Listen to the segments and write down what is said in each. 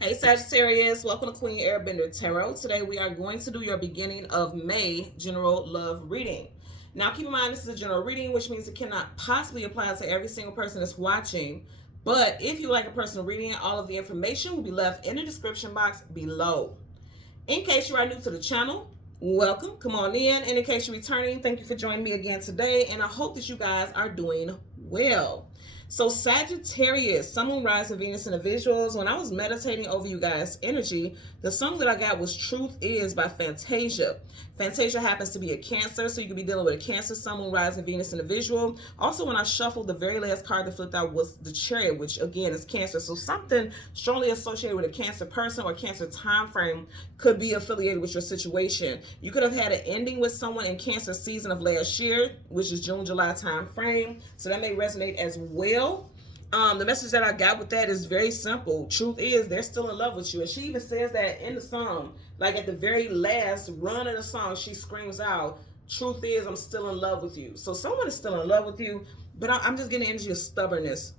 Hey Sagittarius, welcome to Queen Airbender Tarot. Today we are going to do your beginning of May general love reading. Now keep in mind this is a general reading, which means it cannot possibly apply to every single person that's watching. But if you like a personal reading, all of the information will be left in the description box below. In case you are new to the channel, welcome, come on in. And in case you're returning, thank you for joining me again today. And I hope that you guys are doing well. So Sagittarius, Sun, Moon, Rise, and Venus in the visuals. When I was meditating over you guys' energy, the song that I got was Truth Is by Fantasia. Fantasia happens to be a Cancer, so you could be dealing with a Cancer, Sun, Moon, Rise, and Venus in the visual. Also, when I shuffled, the very last card that flipped out was the Chariot, which again is Cancer. So something strongly associated with a Cancer person or Cancer time frame could be affiliated with your situation. You could have had an ending with someone in Cancer season of last year, which is June, July time frame. So that may resonate as well. The message that I got with that is very simple. Truth is, they're still in love with you. And she even says that in the song, like at the very last run of the song, she screams out, truth is, I'm still in love with you. So someone is still in love with you, but I'm just getting energy of stubbornness.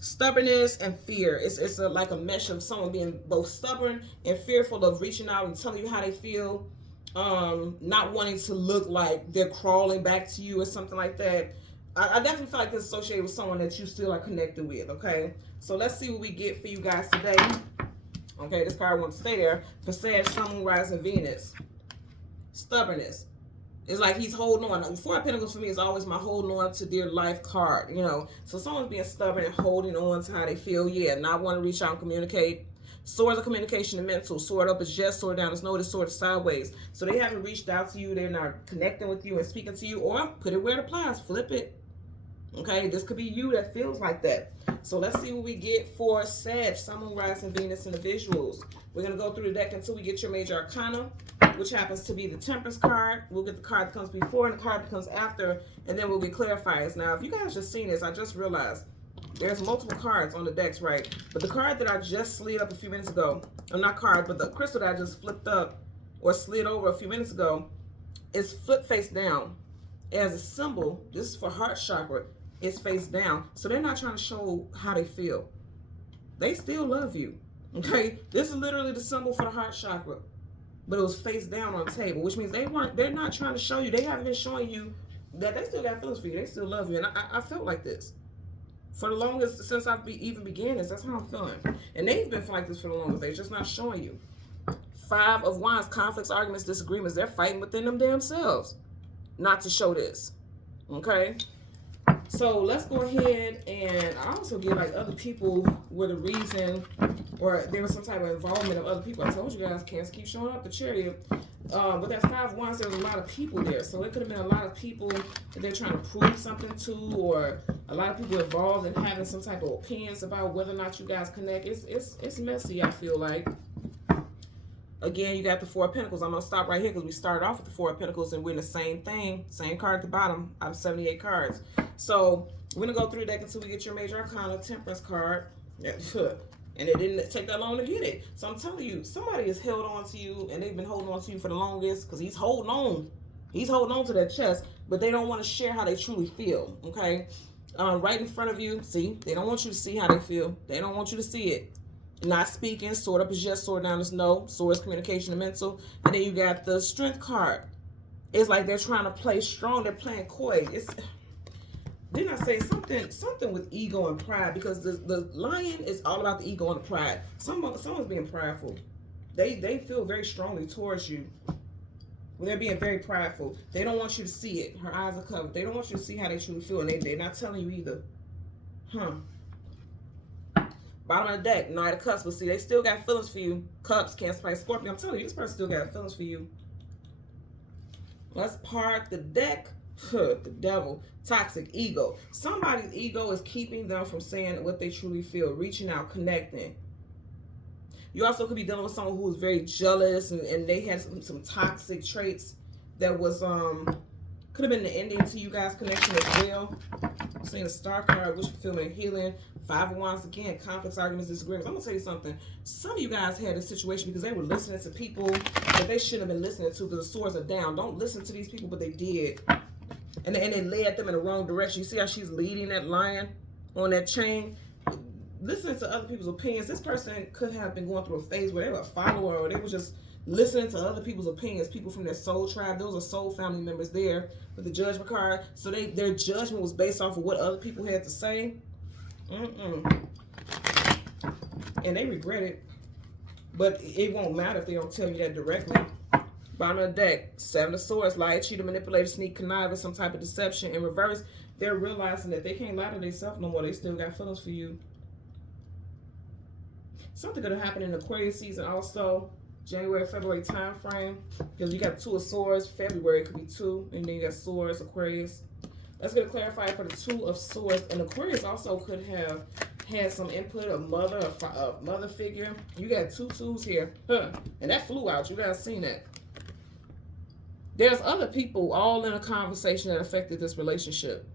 Stubbornness and fear. It's like a mesh of someone being both stubborn and fearful of reaching out and telling you how they feel, not wanting to look like they're crawling back to you or something like that. I definitely feel like this is associated with someone that you still are connected with, okay? So let's see what we get for you guys today. Okay, this card won't stay there. For Sag, Sun, Moon, Rise, and Venus. Stubbornness. It's like he's holding on. Four of Pentacles for me is always my holding on to dear life card, you know? So someone's being stubborn and holding on to how they feel. Yeah, not want to reach out and communicate. Swords of communication and mental. Sword up is yes, sword down is no, this sword is sideways. So they haven't reached out to you. They're not connecting with you and speaking to you. Or put it where it applies. Flip it. Okay, this could be you that feels like that. So let's see what we get for Sag, Sun, Moon, Rise, and Venus in the visuals. We're going to go through the deck until we get your major arcana, which happens to be the Temperance card. We'll get the card that comes before and the card that comes after, and then we'll get clarifiers. Now, if you guys just seen this, I just realized there's multiple cards on the decks, right? But the card that I just slid up a few minutes ago, or not card, but the crystal that I just flipped up or slid over a few minutes ago is flip face down. As a symbol, this is for heart chakra. It's face down. So they're not trying to show how they feel. They still love you. Okay? This is literally the symbol for the heart chakra. But it was face down on the table, which means they're not trying to show you. They haven't been showing you that they still got feelings for you. They still love you. And I felt like this. For the longest, since I've even began this, that's how I'm feeling. And they've been feeling like this for the longest. They're just not showing you. Five of Wands, conflicts, arguments, disagreements. They're fighting within them damn selves not to show this. Okay? So let's go ahead, and I also get like other people were the reason, or there was some type of involvement of other people. I told you guys, Cancer keep showing up the Chariot. But that 5 of Wands, there was a lot of people there. So it could have been a lot of people that they're trying to prove something to, or a lot of people involved in having some type of opinions about whether or not you guys connect. It's messy, I feel like. Again, you got the 4 of Pentacles. I'm going to stop right here because we started off with the 4 of Pentacles and we're in the same thing. Same card at the bottom out of 78 cards. So we're going to go through the deck until we get your major arcana, Temperance card. And it didn't take that long to get it. So I'm telling you, somebody has held on to you and they've been holding on to you for the longest because he's holding on. He's holding on to that chest, but they don't want to share how they truly feel, okay? Right in front of you, see? They don't want you to see how they feel. They don't want you to see it. Not speaking, sword up is yes, sword down is no. Sword is communication and mental. And then you got the Strength card. It's like they're trying to play strong. They're playing coy. Didn't I say something with ego and pride? Because the lion is all about the ego and the pride. Someone's being prideful. They feel very strongly towards you. When they're being very prideful. They don't want you to see it. Her eyes are covered. They don't want you to see how they truly feel. And they're not telling you either. Bottom of the deck, Knight of Cups. But see, they still got feelings for you. Cups, Cancer, Pisces, Scorpio. I'm telling you, this person still got feelings for you. Let's part the deck. The devil. Toxic ego. Somebody's ego is keeping them from saying what they truly feel. Reaching out, connecting. You also could be dealing with someone who is very jealous and they had some toxic traits that was could have been the ending to you guys' connection as well. I'm seeing a Star card, wish fulfillment and healing. 5 of Wands again, conflicts, arguments, disagreements. I'm gonna tell you something. Some of you guys had a situation because they were listening to people that they shouldn't have been listening to because the swords are down. Don't listen to these people, but they did. And it led them in the wrong direction. You see how she's leading that lion on that chain? listening to other people's opinions. This person could have been going through a phase where they were a follower, or they were just listening to other people's opinions, people from their soul tribe. Those are soul family members there with the judgment card. So their judgment was based off of what other people had to say. And they regret it. But it won't matter if they don't tell you that directly. Bottom of the deck, Seven of Swords, lie, cheater, manipulator, sneak, conniver, some type of deception. In reverse, they're realizing that they can't lie to themselves no more. They still got feelings for you. Something could have happened in Aquarius season also. January, February time frame. Because you got Two of Swords. February could be 2. And then you got Swords, Aquarius. Let's get a clarifier for the Two of Swords. And Aquarius also could have had some input, a mother figure. You got 2 twos here. And that flew out. You guys seen that. There's other people all in a conversation that affected this relationship.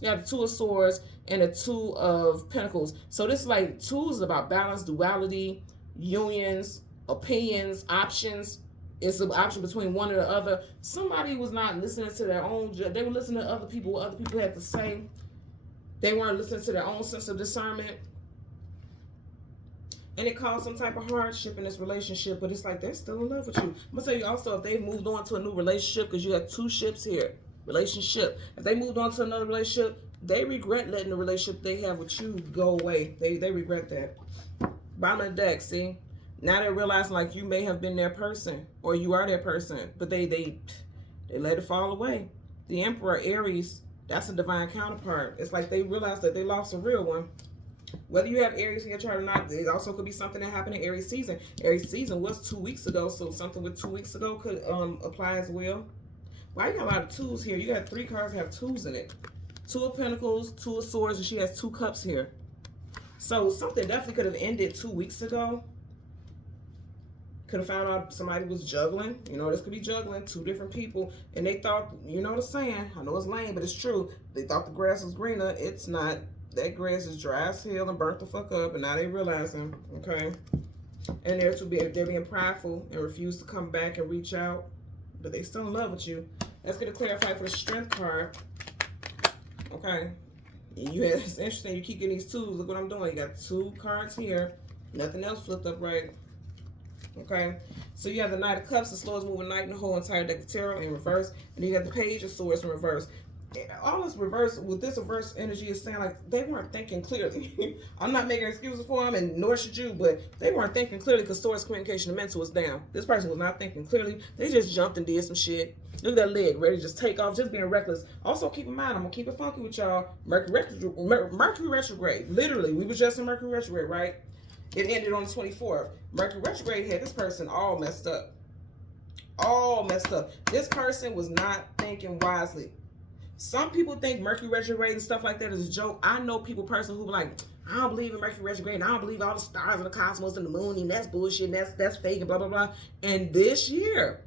You have the Two of Swords and the Two of Pentacles. So this is like twos about balance, duality, unions, opinions, options. It's an option between one or the other. Somebody was not listening to their own. They were listening to other people, what other people had to say. They weren't listening to their own sense of discernment. And it caused some type of hardship in this relationship. But it's like they're still in love with you. I'm going to tell you also, if they've moved on to a new relationship, because you have 2 ships here. Relationship. If they moved on to another relationship, they regret letting the relationship they have with you go away. They regret that. Bottom of the deck, see? Now they're realizing like you may have been their person, or you are their person, but they let it fall away. The Emperor, Aries, that's a divine counterpart. It's like they realized that they lost a real one. Whether you have Aries in your chart or not, it also could be something that happened in Aries season. Aries season was 2 weeks ago, so something with 2 weeks ago could apply as well. Why you got a lot of twos here? You got 3 cards that have twos in it. 2 of Pentacles, 2 of Swords, and she has 2 cups here. So something definitely could have ended 2 weeks ago. Could have found out somebody was juggling. You know, this could be juggling 2 different people. And they thought, you know what I'm saying? I know it's lame, but it's true. They thought the grass was greener. It's not. That grass is dry as hell and burnt the fuck up. And now they realizing, okay? And they're being prideful and refuse to come back and reach out. But they still in love with you. Let's get a clarify for the Strength card. Okay. It's interesting. You keep getting these 2s. Look what I'm doing. You got 2 cards here. Nothing else flipped up right. Okay, so you have the Knight of Cups, the slowest moving knight in the whole entire deck of tarot in reverse, and then you got the Page of Swords in reverse. All this reverse, with this reverse energy, is saying like they weren't thinking clearly. I'm not making excuses for them, and nor should you, but they weren't thinking clearly because Swords, communication, and mental was down. This person was not thinking clearly. They just jumped and did some shit. Look at that leg, ready to just take off, just being reckless. Also, keep in mind, I'm gonna keep it funky with y'all. Mercury retrograde. Literally, we were just in Mercury retrograde, right? It ended on the 24th. Mercury retrograde had this person all messed up. All messed up. This person was not thinking wisely. Some people think Mercury retrograde and stuff like that is a joke. I know people personally who be like, I don't believe in Mercury retrograde, and I don't believe all the stars in the cosmos and the moon, and that's bullshit, and that's fake, and blah, blah, blah. And this year,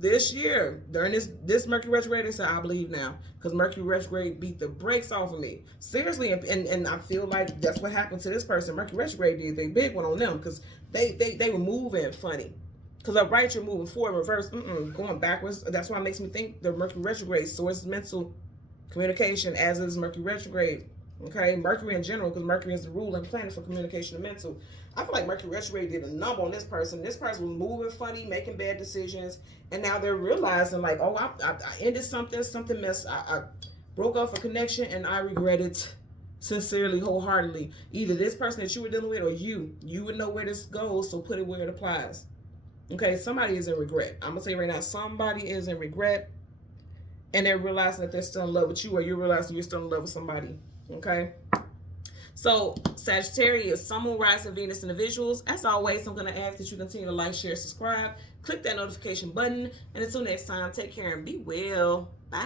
during this Mercury retrograde, they said, I believe now. Because Mercury retrograde beat the brakes off of me. Seriously, and I feel like that's what happened to this person. Mercury retrograde did a big one on them because they were moving funny. Because upright, you're moving forward, reverse, going backwards. That's why it makes me think the Mercury retrograde source mental communication as is Mercury retrograde. Okay, Mercury in general, because Mercury is the ruling planet for communication and mental. I feel like Mercury retrograde did a number on this person. This person was moving funny, making bad decisions, and now they're realizing like, oh, I ended something messed. I broke off a connection, and I regret it sincerely, wholeheartedly. Either this person that you were dealing with or you would know where this goes, so put it where it applies. Okay, somebody is in regret. I'm gonna say right now, somebody is in regret, and they're realizing that they're still in love with you, or you're realizing you're still in love with somebody. Okay. So, Sagittarius, Sun, Moon, Rising, Venus, individuals. As always, I'm going to ask that you continue to like, share, subscribe. Click that notification button. And until next time, take care and be well. Bye.